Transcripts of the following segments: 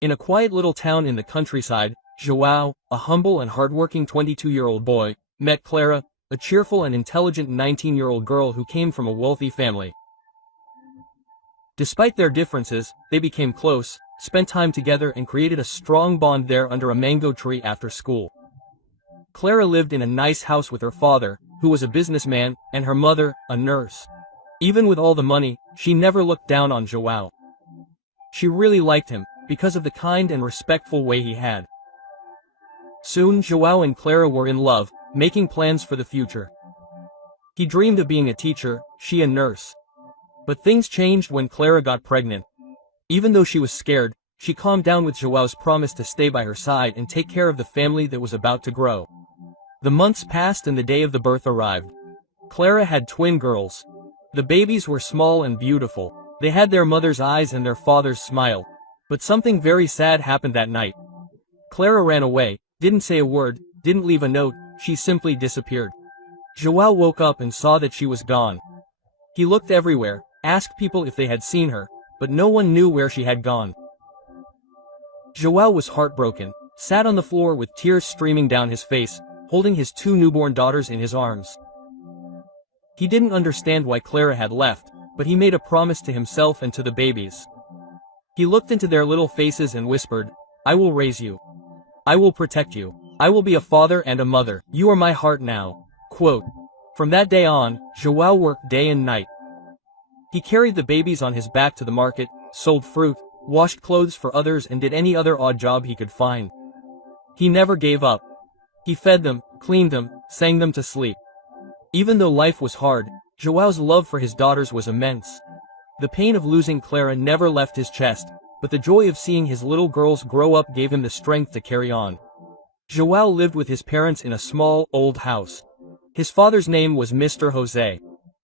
In a quiet little town in the countryside, João, a humble and hardworking 22-year-old boy, met Clara, a cheerful and intelligent 19-year-old girl who came from a wealthy family. Despite their differences, they became close, spent time together and created a strong bond there under a mango tree after school. Clara lived in a nice house with her father, who was a businessman, and her mother, a nurse. Even with all the money, she never looked down on João. She really liked him, because of the kind and respectful way he had. Soon João and Clara were in love, making plans for the future. He dreamed of being a teacher, she a nurse. But things changed when Clara got pregnant. Even though she was scared, she calmed down with João's promise to stay by her side and take care of the family that was about to grow. The months passed and the day of the birth arrived. Clara had twin girls. The babies were small and beautiful. They had their mother's eyes and their father's smile. But something very sad happened that night. Clara ran away, didn't say a word, didn't leave a note, she simply disappeared. João woke up and saw that she was gone. He looked everywhere, asked people if they had seen her, but no one knew where she had gone. João was heartbroken, sat on the floor with tears streaming down his face, holding his two newborn daughters in his arms. He didn't understand why Clara had left, but he made a promise to himself and to the babies. He looked into their little faces and whispered, "I will raise you. I will protect you. I will be a father and a mother. You are my heart now." Quote. From that day on, João worked day and night. He carried the babies on his back to the market, sold fruit, washed clothes for others and did any other odd job he could find. He never gave up. He fed them, cleaned them, sang them to sleep. Even though life was hard, João's love for his daughters was immense. The pain of losing Clara never left his chest, but the joy of seeing his little girls grow up gave him the strength to carry on. João lived with his parents in a small, old house. His father's name was Mr. José.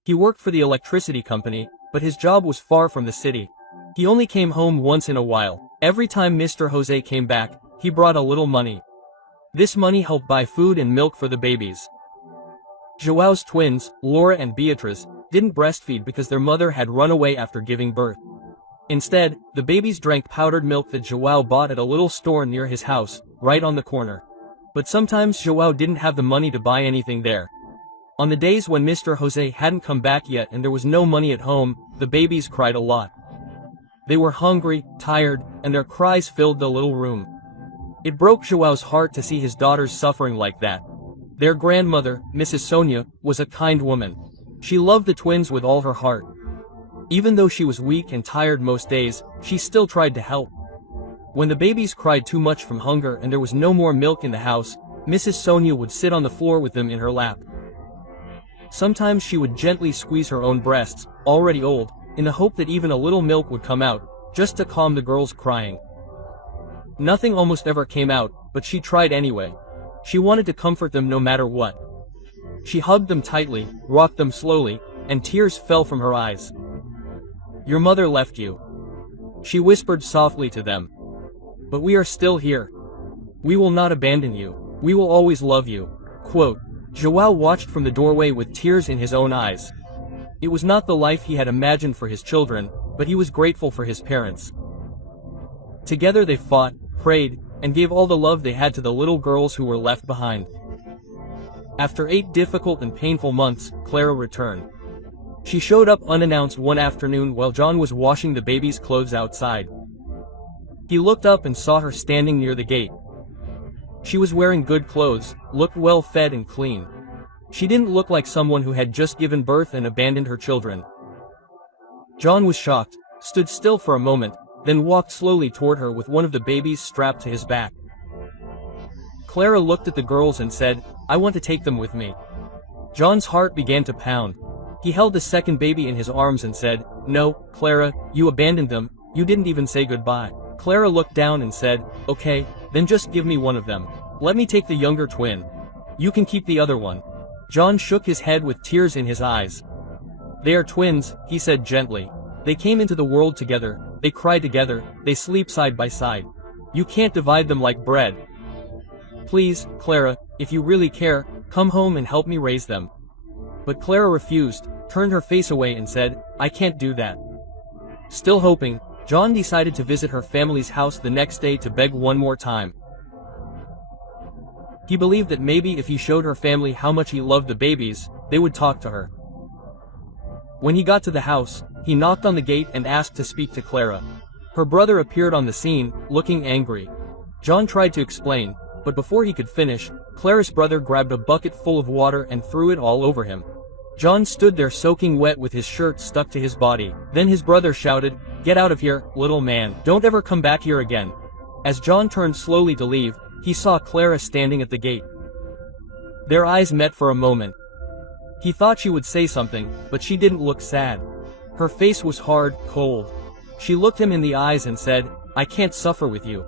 He worked for the electricity company, but his job was far from the city. He only came home once in a while. Every time Mr. José came back, he brought a little money. This money helped buy food and milk for the babies. João's twins, Laura and Beatriz, didn't breastfeed because their mother had run away after giving birth. Instead, the babies drank powdered milk that João bought at a little store near his house, right on the corner. But sometimes João didn't have the money to buy anything there. On the days when Mr. José hadn't come back yet and there was no money at home, the babies cried a lot. They were hungry, tired, and their cries filled the little room. It broke João's heart to see his daughters suffering like that. Their grandmother, Mrs. Sonia, was a kind woman. She loved the twins with all her heart. Even though she was weak and tired most days, she still tried to help. When the babies cried too much from hunger and there was no more milk in the house, Mrs. Sonia would sit on the floor with them in her lap. Sometimes she would gently squeeze her own breasts, already old, in the hope that even a little milk would come out, just to calm the girls crying. Nothing almost ever came out, but she tried anyway. She wanted to comfort them no matter what. She hugged them tightly, rocked them slowly, and tears fell from her eyes. "Your mother left you," she whispered softly to them. "But we are still here. We will not abandon you. We will always love you." Quote. João watched from the doorway with tears in his own eyes. It was not the life he had imagined for his children, but he was grateful for his parents. Together they fought, prayed, and gave all the love they had to the little girls who were left behind. After 8 difficult and painful months, Clara returned. She showed up unannounced one afternoon while John was washing the baby's clothes outside. He looked up and saw her standing near the gate. She was wearing good clothes, looked well fed and clean. She didn't look like someone who had just given birth and abandoned her children. John was shocked, stood still for a moment, then walked slowly toward her with one of the babies strapped to his back. Clara looked at the girls and said, "I want to take them with me." John's heart began to pound. He held the second baby in his arms and said, "No, Clara, you abandoned them, you didn't even say goodbye." Clara looked down and said, "Okay, then just give me one of them. Let me take the younger twin. You can keep the other one." John shook his head with tears in his eyes. "They are twins," he said gently. "They came into the world together, they cry together, they sleep side by side. You can't divide them like bread. Please, Clara, if you really care, come home and help me raise them." But Clara refused, turned her face away and said, "I can't do that." Still hoping, John decided to visit her family's house the next day to beg one more time. He believed that maybe if he showed her family how much he loved the babies, they would talk to her. When he got to the house, he knocked on the gate and asked to speak to Clara. Her brother appeared on the scene, looking angry. John tried to explain, but before he could finish, Clara's brother grabbed a bucket full of water and threw it all over him. John stood there soaking wet with his shirt stuck to his body. Then his brother shouted, "Get out of here, little man. Don't ever come back here again." As John turned slowly to leave, he saw Clara standing at the gate. Their eyes met for a moment. He thought she would say something, but she didn't look sad. Her face was hard, cold. She looked him in the eyes and said, "I can't suffer with you."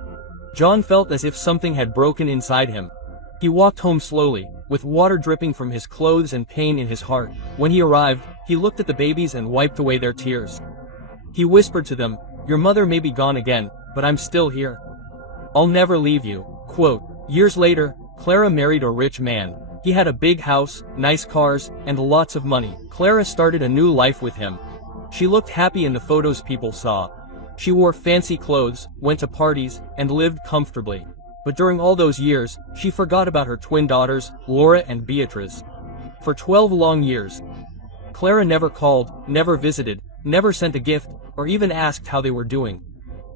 John felt as if something had broken inside him. He walked home slowly, with water dripping from his clothes and pain in his heart. When he arrived, he looked at the babies and wiped away their tears. He whispered to them, "Your mother may be gone again, but I'm still here. I'll never leave you." Quote, years later, Clara married a rich man. He had a big house, nice cars, and lots of money. Clara started a new life with him. She looked happy in the photos people saw. She wore fancy clothes, went to parties, and lived comfortably. But during all those years, she forgot about her twin daughters, Laura and Beatrice. For 12 long years, Clara never called, never visited, never sent a gift, or even asked how they were doing.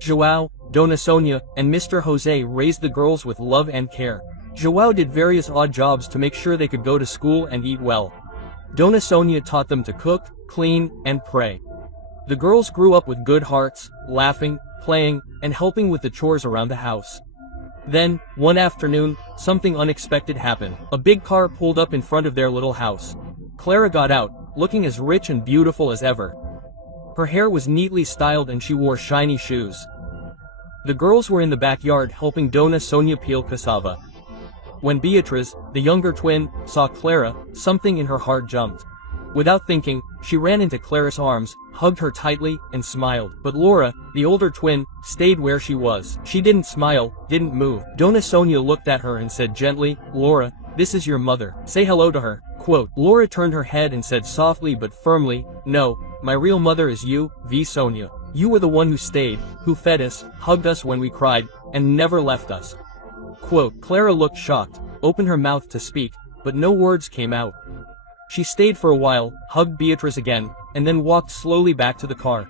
João, Dona Sonia, and Mr. Jose raised the girls with love and care. João did various odd jobs to make sure they could go to school and eat well. Dona Sonia taught them to cook, clean, and pray. The girls grew up with good hearts, laughing, playing, and helping with the chores around the house. Then, one afternoon, something unexpected happened. A big car pulled up in front of their little house. Clara got out, looking as rich and beautiful as ever. Her hair was neatly styled and she wore shiny shoes. The girls were in the backyard helping Dona Sonia peel cassava. When Beatrice, the younger twin, saw Clara, something in her heart jumped. Without thinking, she ran into Clara's arms, hugged her tightly, and smiled. But Laura, the older twin, stayed where she was. She didn't smile, didn't move. Dona Sonia looked at her and said gently, "Laura, this is your mother. Say hello to her." Quote, Laura turned her head and said softly but firmly, "No, my real mother is you, V. Sonia. You were the one who stayed, who fed us, hugged us when we cried, and never left us." Quote, Clara looked shocked, opened her mouth to speak, but no words came out. She stayed for a while, hugged Beatrice again, and then walked slowly back to the car.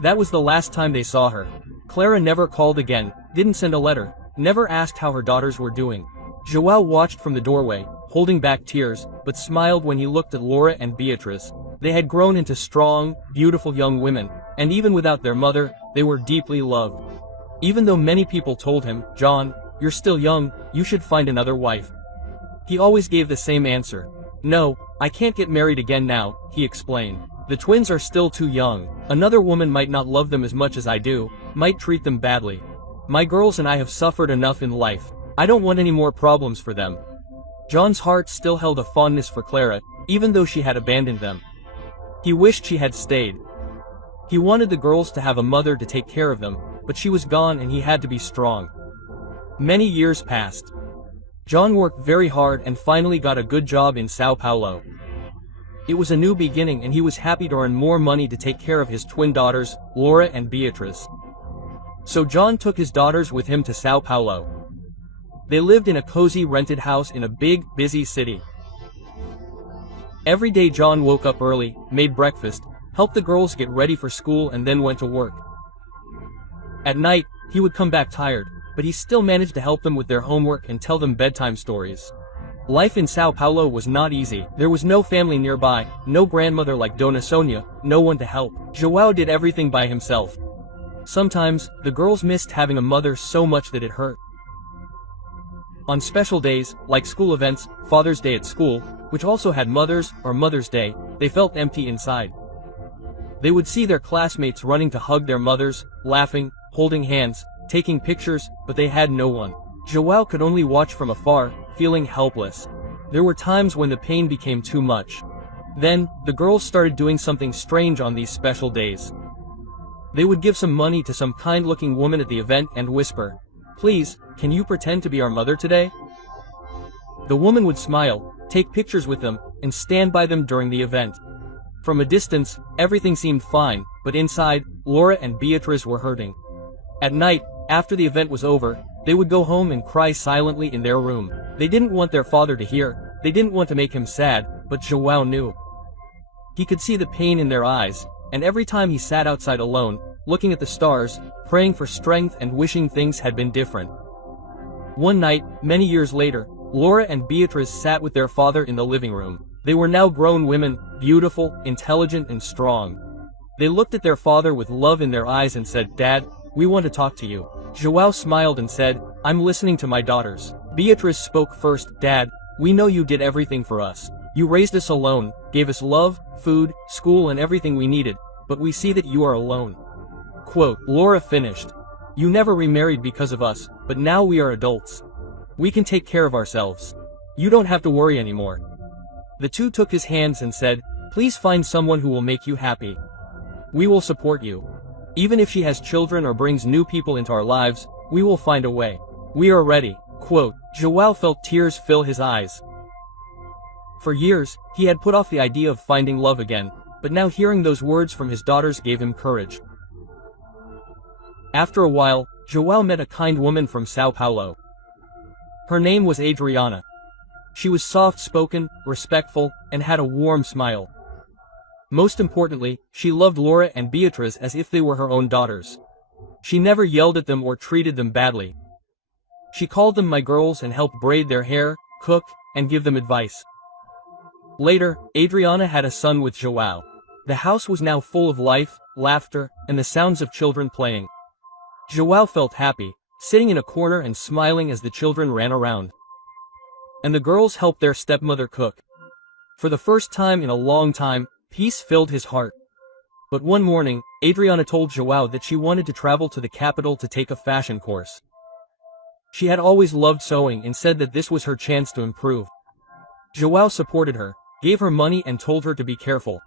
That was the last time they saw her. Clara never called again, didn't send a letter, never asked how her daughters were doing. João watched from the doorway, holding back tears, but smiled when he looked at Laura and Beatrice. They had grown into strong, beautiful young women, and even without their mother, they were deeply loved. Even though many people told him, "John, you're still young, you should find another wife," he always gave the same answer. "No, I can't get married again now," he explained. "The twins are still too young. Another woman might not love them as much as I do, might treat them badly. My girls and I have suffered enough in life. I don't want any more problems for them." John's heart still held a fondness for Clara, even though she had abandoned them. He wished she had stayed. He wanted the girls to have a mother to take care of them, but she was gone and he had to be strong. Many years passed. John worked very hard and finally got a good job in Sao Paulo. It was a new beginning and he was happy to earn more money to take care of his twin daughters, Laura and Beatrice. So John took his daughters with him to Sao Paulo. They lived in a cozy rented house in a big, busy city. Every day John woke up early, made breakfast, helped the girls get ready for school and then went to work. At night, he would come back tired, but he still managed to help them with their homework and tell them bedtime stories. Life in Sao Paulo was not easy. There was no family nearby, no grandmother like Dona Sonia, no one to help. João did everything by himself. Sometimes, the girls missed having a mother so much that it hurt. On special days, like school events, Father's Day at school, which also had mothers, or Mother's Day, they felt empty inside. They would see their classmates running to hug their mothers, laughing, holding hands, taking pictures, but they had no one. João could only watch from afar, feeling helpless. There were times when the pain became too much. Then, the girls started doing something strange on these special days. They would give some money to some kind-looking woman at the event and whisper, "Please, can you pretend to be our mother today?" The woman would smile, take pictures with them, and stand by them during the event. From a distance, everything seemed fine, but but inside, Laura and Beatrice were hurting. At night, after the event was over, they would go home and cry silently in their room. They didn't want their father to hear, they didn't want to make him sad, but João knew. He could see the pain in their eyes, and every time he sat outside alone, looking at the stars, praying for strength and wishing things had been different. One night, many years later, Laura and Beatrice sat with their father in the living room. They were now grown women, beautiful, intelligent and strong. They looked at their father with love in their eyes and said, "Dad, we want to talk to you." João smiled and said, "I'm listening to my daughters." Beatrice spoke first, "Dad, we know you did everything for us. You raised us alone, gave us love, food, school and everything we needed, but we see that you are alone." Quote, Laura finished, "You never remarried because of us, but now we are adults. We can take care of ourselves. You don't have to worry anymore." The two took his hands and said, "Please find someone who will make you happy. We will support you. Even if she has children or brings new people into our lives, we will find a way. We are ready." Quote, João felt tears fill his eyes. For years, he had put off the idea of finding love again, but now hearing those words from his daughters gave him courage. After a while, João met a kind woman from São Paulo. Her name was Adriana. She was soft-spoken, respectful, and had a warm smile. Most importantly, she loved Laura and Beatrice as if they were her own daughters. She never yelled at them or treated them badly. She called them my girls and helped braid their hair, cook, and give them advice. Later, Adriana had a son with João. The house was now full of life, laughter, and the sounds of children playing. João felt happy, sitting in a corner and smiling as the children ran around. And the girls helped their stepmother cook. For the first time in a long time, peace filled his heart. But one morning, Adriana told João that she wanted to travel to the capital to take a fashion course. She had always loved sewing and said that this was her chance to improve. João supported her, gave her money and told her to be careful.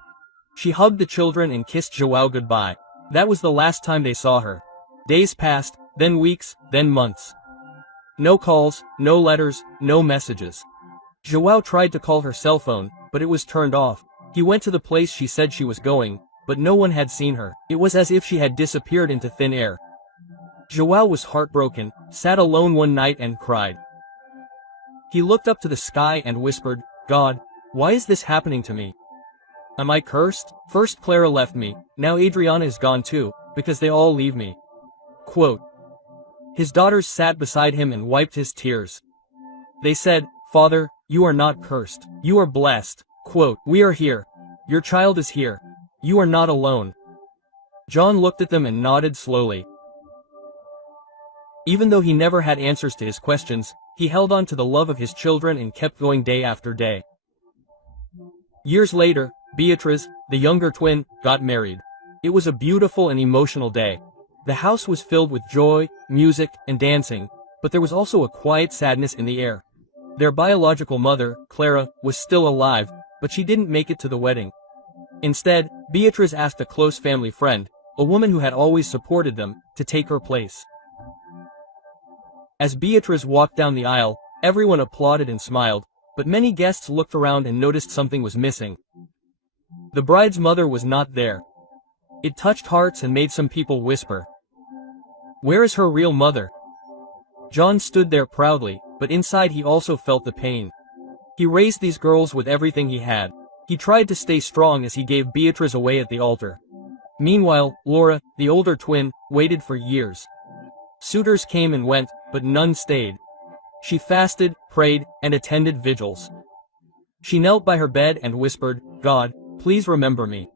She hugged the children and kissed João goodbye. That was the last time they saw her. Days passed, then weeks, then months. No calls, no letters, no messages. João tried to call her cell phone, but it was turned off. He went to the place she said she was going, but no one had seen her. It was as if she had disappeared into thin air. João was heartbroken, sat alone one night and cried. He looked up to the sky and whispered, "God, why is this happening to me? Am I cursed? First Clara left me, now Adriana is gone too, because they all leave me." Quote. His daughters sat beside him and wiped his tears. They said, "Father, you are not cursed. You are blessed." Quote, "We are here. Your child is here. You are not alone." John looked at them and nodded slowly. Even though he never had answers to his questions, he held on to the love of his children and kept going day after day. Years later, Beatrice, the younger twin, got married. It was a beautiful and emotional day. The house was filled with joy, music, and dancing, but there was also a quiet sadness in the air. Their biological mother, Clara, was still alive, but she didn't make it to the wedding. Instead, Beatrice asked a close family friend, a woman who had always supported them, to take her place. As Beatrice walked down the aisle, everyone applauded and smiled, but many guests looked around and noticed something was missing. The bride's mother was not there. It touched hearts and made some people whisper, "Where is her real mother?" John stood there proudly, but inside he also felt the pain. He raised these girls with everything he had. He tried to stay strong as he gave Beatrice away at the altar. Meanwhile, Laura, the older twin, waited for years. Suitors came and went, but none stayed. She fasted, prayed, and attended vigils. She knelt by her bed and whispered, "God, please remember me.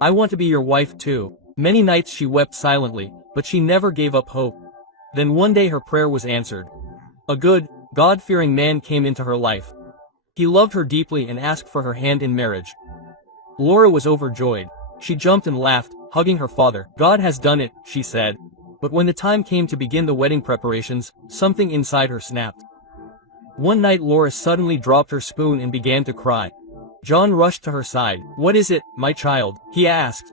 I want to be your wife too." Many nights she wept silently, but she never gave up hope. Then one day her prayer was answered. A good, God-fearing man came into her life. He loved her deeply and asked for her hand in marriage. Laura was overjoyed. She jumped and laughed, hugging her father. "God has done it," she said. But when the time came to begin the wedding preparations, something inside her snapped. One night Laura suddenly dropped her spoon and began to cry. John rushed to her side. "What is it, my child?" he asked.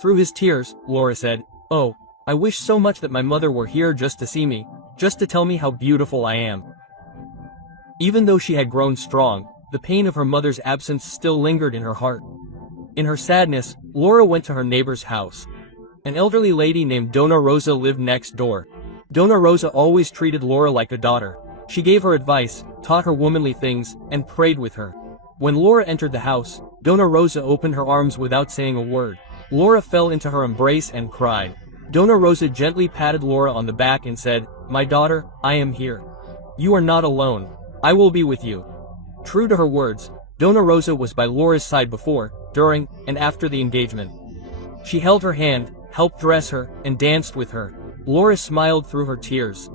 Through his tears, Laura said, "Oh, I wish so much that my mother were here just to see me, just to tell me how beautiful I am." Even though she had grown strong, the pain of her mother's absence still lingered in her heart. In her sadness, Laura went to her neighbor's house. An elderly lady named Dona Rosa lived next door. Dona Rosa always treated Laura like a daughter. She gave her advice, taught her womanly things, and prayed with her. When Laura entered the house, Dona Rosa opened her arms without saying a word. Laura fell into her embrace and cried. Dona Rosa gently patted Laura on the back and said, "My daughter, I am here. You are not alone. I will be with you." True to her words, Dona Rosa was by Laura's side before, during, and after the engagement. She held her hand, helped dress her, and danced with her. Laura smiled through her tears.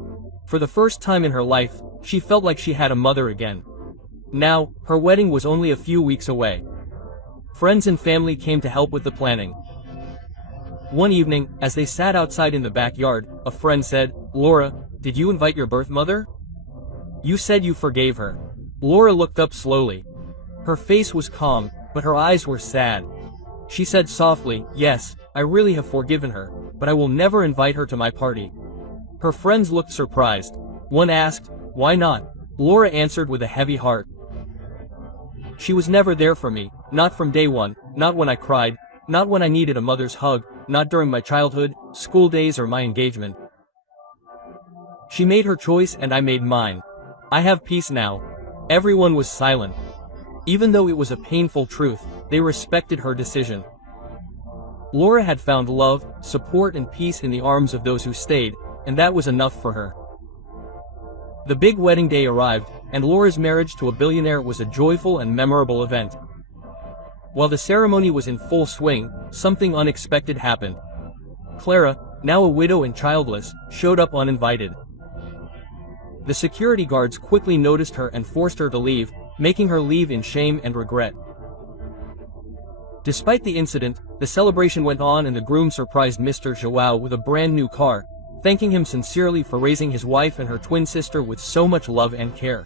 For the first time in her life, she felt like she had a mother again. Now, her wedding was only a few weeks away. Friends and family came to help with the planning. One evening, as they sat outside in the backyard, a friend said, "Laura, did you invite your birth mother? You said you forgave her." Laura looked up slowly. Her face was calm, but her eyes were sad. She said softly, "Yes, I really have forgiven her, but I will never invite her to my party." Her friends looked surprised. One asked, "Why not?" Laura answered with a heavy heart. "She was never there for me, not from day one, not when I cried, not when I needed a mother's hug, not during my childhood, school days or my engagement. She made her choice and I made mine. I have peace now." Everyone was silent. Even though it was a painful truth, they respected her decision. Laura had found love, support and peace in the arms of those who stayed, and that was enough for her. The big wedding day arrived, and Laura's marriage to a billionaire was a joyful and memorable event. While the ceremony was in full swing, something unexpected happened. Clara, now a widow and childless, showed up uninvited. The security guards quickly noticed her and forced her to leave, making her leave in shame and regret. Despite the incident, the celebration went on and the groom surprised Mr. Joao with a brand new car, thanking him sincerely for raising his wife and her twin sister with so much love and care.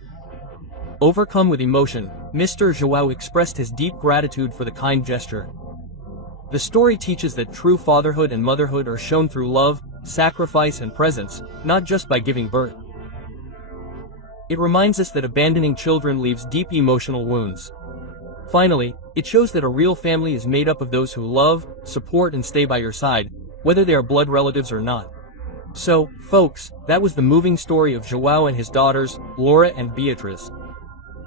Overcome with emotion, Mr. Joao expressed his deep gratitude for the kind gesture. The story teaches that true fatherhood and motherhood are shown through love, sacrifice and presence, not just by giving birth. It reminds us that abandoning children leaves deep emotional wounds. Finally, it shows that a real family is made up of those who love, support and stay by your side, whether they are blood relatives or not. So, folks, that was the moving story of Joao and his daughters, Laura and Beatriz.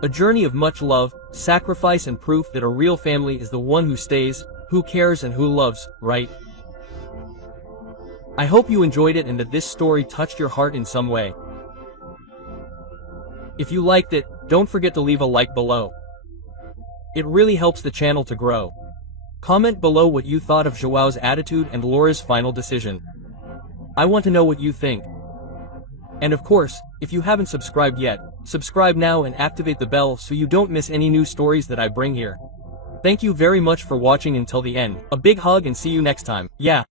A journey of much love, sacrifice and proof that a real family is the one who stays, who cares and who loves, right? I hope you enjoyed it and that this story touched your heart in some way. If you liked it, don't forget to leave a like below. It really helps the channel to grow. Comment below what you thought of Joao's attitude and Laura's final decision. I want to know what you think. And of course, if you haven't subscribed yet, subscribe now and activate the bell so you don't miss any new stories that I bring here. Thank you very much for watching until the end. A big hug and see you next time. Yeah.